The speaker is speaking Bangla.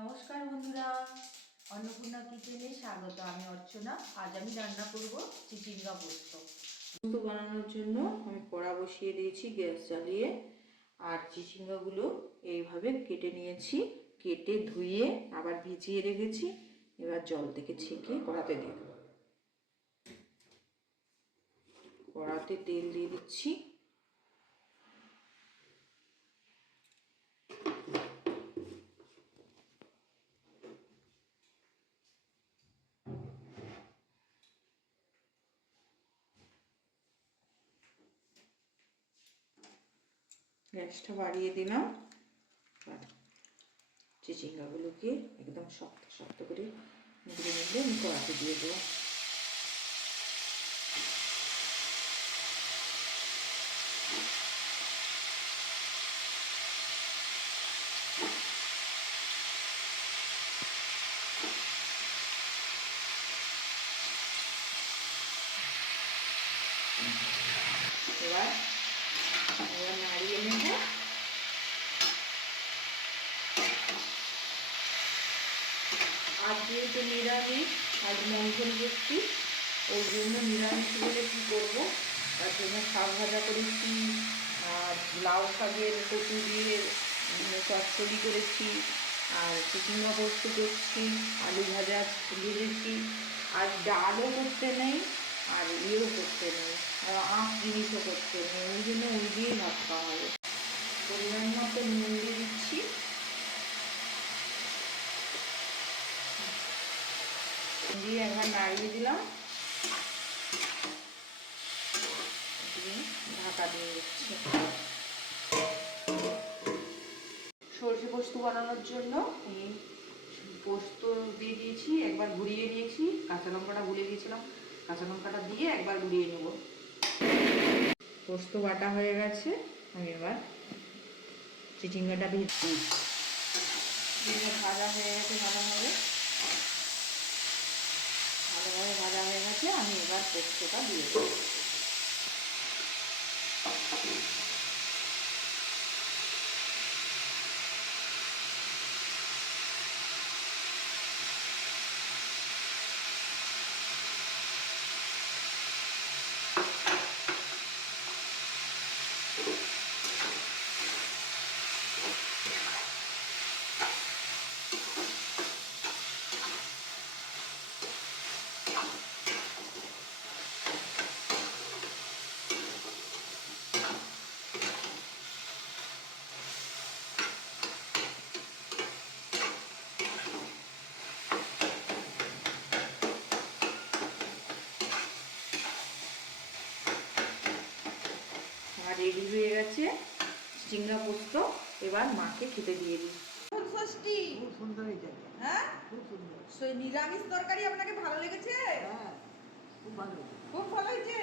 নমস্কার বন্ধুরা, অন্নপূর্ণা কিচেনে স্বাগত। আমি অর্চনা। আজ আমি রান্না করব চিচিঙ্গা পোস্ত। পোস্ত বানানোর জন্য আমি কড়া বসিয়ে দিয়েছি গ্যাস জ্বালিয়ে, আর চিচিঙ্গাগুলো এইভাবে কেটে নিয়েছি। কেটে ধুয়ে আবার ভিজিয়ে রেখেছি। এবার জল থেকে ছেঁকে কড়াতে দিয়ে দেবো। কড়াতে তেল দিয়ে দিচ্ছি। গ্যাসটা বাড়িয়ে দিলাম। চিচিঙ্গাগুলোকে একদম শক্ত শক্ত করে মুড়ে নিলে আমি কড়াতে দিয়ে দেবো। এবার নাড়িয়ে নেব। আজ যেহেতু নিরামিষ, আজ মন্থন করছি, ওই জন্য নিরামিষ বলে কী করবো, তার জন্য শাক ভাজা করেছি, আর লাউ শাকের কচু দিয়ে চচ্চড়ি করেছি, আর চিচিঙ্গা পোস্ত করছি, আলু ভাজা ভেজেছি। আর ডালও করতে নেই, আর ইয়েও করতে নেই, আঁশ জিনিসও করতে নেই। ওই জন্য ওই দিয়েই ভাত খাওয়া হবে। পরিমাণ মতো নুন দিয়ে দিচ্ছি। দিয়ে একবার নাড়িয়ে দিলাম, ঢাকা দিয়ে দিচ্ছি। সরষে পোস্ত বানানোর জন্য আমি পোস্ত দিয়ে দিয়েছি, একবার ঘুরিয়ে নিয়েছি। কাঁচা লঙ্কাটা ভুলে গিয়েছিলাম, কাঁচা লঙ্কাটা দিয়ে একবার ঘুরিয়ে নেব। পোস্ত বাটা হয়ে গেছে। আমি এবার চিচিঙ্গাটা দিচ্ছি। ভাজা হয়ে গেছে, ভালোভাবে ভাজা হয়ে গেছে। আমি এবার পোস্তটা দিয়ে দেবো। আর রেডি হয়ে গেছে চিচিঙ্গা পোস্ত। এবার মাকে খেতে দিয়ে দিই। ষষ্ঠী খুব সুন্দর হয়েছে। হ্যাঁ, খুব সুন্দর। নিরামিষ তরকারি আপনাকে ভালো লেগেছে? হ্যাঁ, খুব ভালো হয়েছে। খুব ভালো হয়েছে।